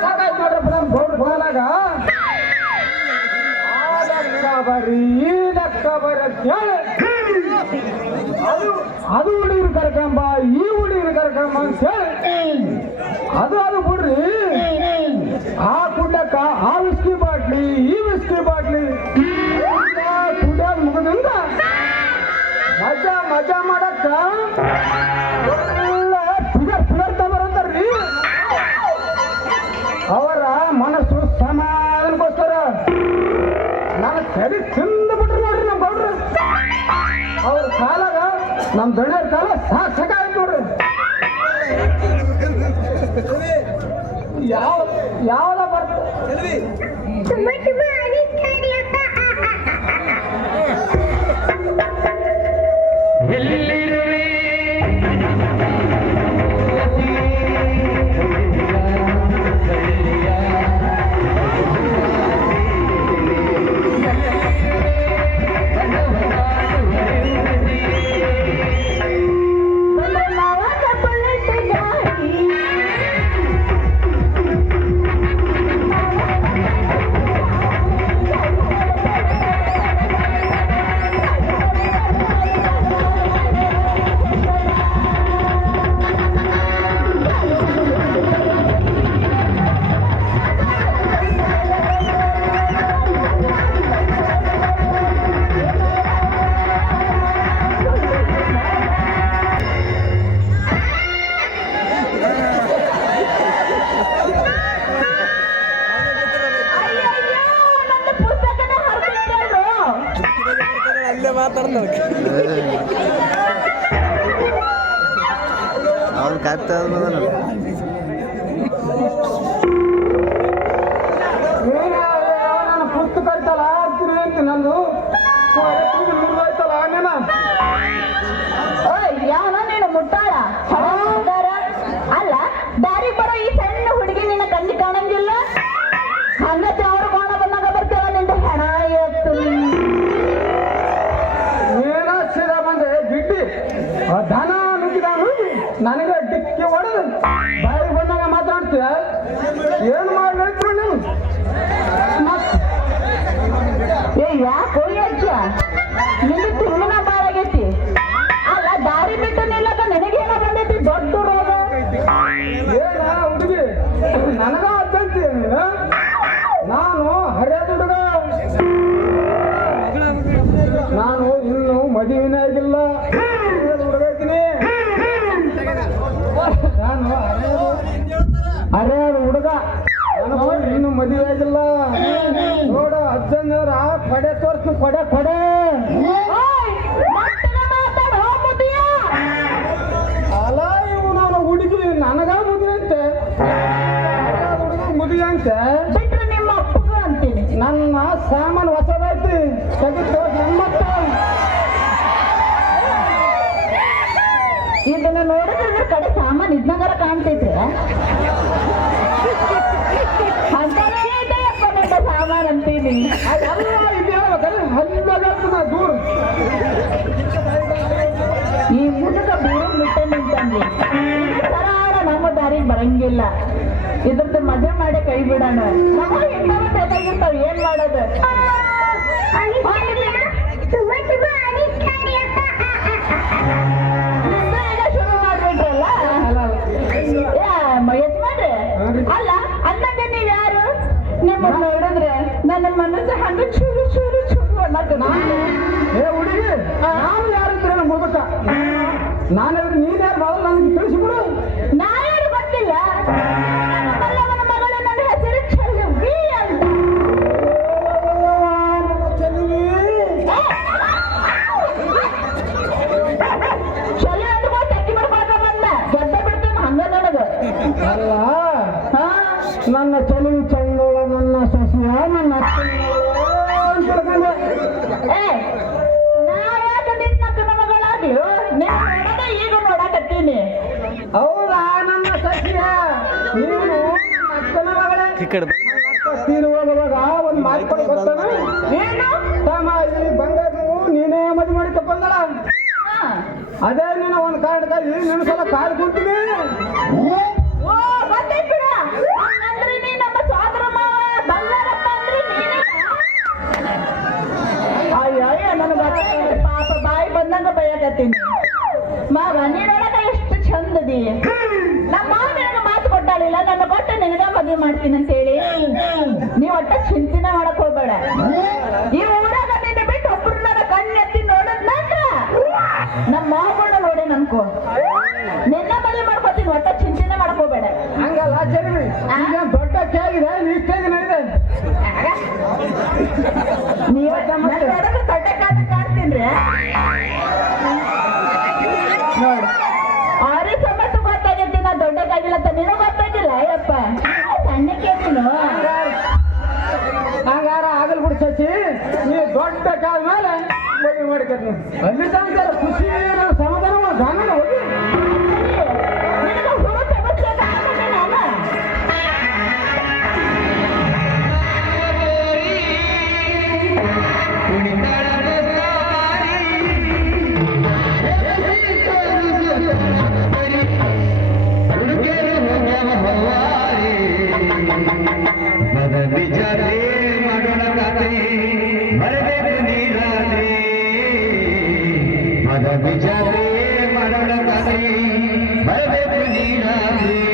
ಸಾಕಾಯ್ತು ನೋಡ್ರಪ್ಪ ನಮ್ಮ ಗೌಡ್ರ ಫೋನಾಗ ಅದು ಅದು ಹುಡುಗರು ಕರ್ಕಂಬ ಈ ಹುಡುಗರು ಕರ್ಕಂಬ ಅಂತ ಹೇಳಿ. ಅದು ಅದು ಬಿಡ್ರಿ. ಆ ಕುಡ್ಡಕ್ಕ ಆ ವಿಸ್ಕಿ ಬಾಟ್ಲಿ ಈ ವಿಸ್ಕಿ ಬಾಟ್ಲಿ. ಮುಗಿದಿಂದ ಮಜಾ ಮಜಾ ಮಾಡಕ್ಕ ನಮ್ಮ ದಣಿಯವ್ರ ಕಾಲ ಸಾಕ್ಷಕ ನೋಡ್ರಿ. ಯಾವ ಯಾವ್ದ ಬರ್ತದೆ ಮಾತಾಡ್ತಾರೆ ಅವ್ನು ಬಂದನು ಮದುವೆ ಆಗಿಲ್ಲ ನೋಡ ಅಜ್ಜಂದ್ರ ಕೊಡೆ ತೋರ್ಸು ಕೊಡೆ ಕೊಡೆ. ಅಲ್ಲ ಇವು ನಾನು ಹುಡುಗಿ ನನಗ ಮದುವೆ ಅಂತೆ. ಮದುವೆ ಅಂತೆ. ನಿಮ್ಮ ಅಪ್ಪಗ ಅಂತೀನಿ. ನನ್ನ ಸಾಮಾನು ಹೊಸದೈತಿ ತೆಗೆದು ನಮ್ಮತ್ತ ಇದನ್ನ ನೋಡಿದ್ರೆ ಕಡೆ ಸಾಮಾನು ಇದ್ನಗರ ಕಾಣ್ತೈತೆ. ಸಾಮಾನ್ ಅಂತೀನಿ ಅದೆಲ್ಲ ಇದ್ಯಾವ ಹಲ್ಲಗತ್ತ ದೂರ ಈ ಮುದುಕ ದೂರ ಮುಟ್ಟ ನಿಂತಂದಿ ಸರಾಳ ನಮ್ಮ ದಾರಿಗೆ ಬರಂಗಿಲ್ಲ ಇದ್ರದ್ದು ಮದುವೆ ಮಾಡಿ ಕೈ ಬಿಡೋಣ ನಮಗೆ ಏನ್ ಮಾಡೋದು ಏ ಹುಡುಗಿ ನಾನು ಯಾರಿದ್ರೆ ಮುದುಕ ನಾನು ನೀನ್ ಯಾರು ಬಾಳ ನನಗೆ ತಿಳಿಸಿಬಿಡು ನಾನು ಗೊತ್ತಿಲ್ಲ? ನನ್ನ ಚೆಲುವಿ ಚಂದೋಳ ನನ್ನ ಸಸಿಯ ನನ್ನ ಈ ಕಡೆ ನೀನು ಒಂದು ನೀನು ಮದುವೆ ಮಾಡಿ ಅದೇ ಒಂದು ಕಾರಣಕ್ಕಾಗಿ ಸಲ ಕಾಲು ಬಂದಂಗ ಎಷ್ಟು ಚಂದದಿ. ನಮ್ಮ ಮಾತು ಕೊಟ್ಟಾಳಿಲ್ಲ ನನ್ನ ಕೊಟ್ಟು ನಿನಗ ಮದುವೆ ಮಾಡ್ತೀನಿ ಬೇಕಾ ಆಗಿದೆ ಇಷ್ಟಾಗಿ ನೈದೆ ನೋಡಿ. ಆರಿ ಸಮಸ್ಯೆ ಗೊತ್ತಾಗೈತಿ ನಾ ದೊಡ್ಡಕ್ಕಾಗಿಲ್ಲ ಅಂತ ನೀನು ಗೊತ್ತಾಗಿಲ್ಲ ಅಯ್ಯಪ್ಪ. ಸಣ್ಣಕ್ಕೆ ನೀನು ಹಂಗಾರ. ಆಗಲ್ ಬಿಡ್ ಸಚಿ ನೀ ದೊಡ್ಡ ಕಾಲ ಮೇಲೆ ಮದುವೆ ಮಾಡ್ಕೊಂಡು ಅಲ್ಲಿ ಸಂಸಾರ ಖುಷಿ Vai ver, menina.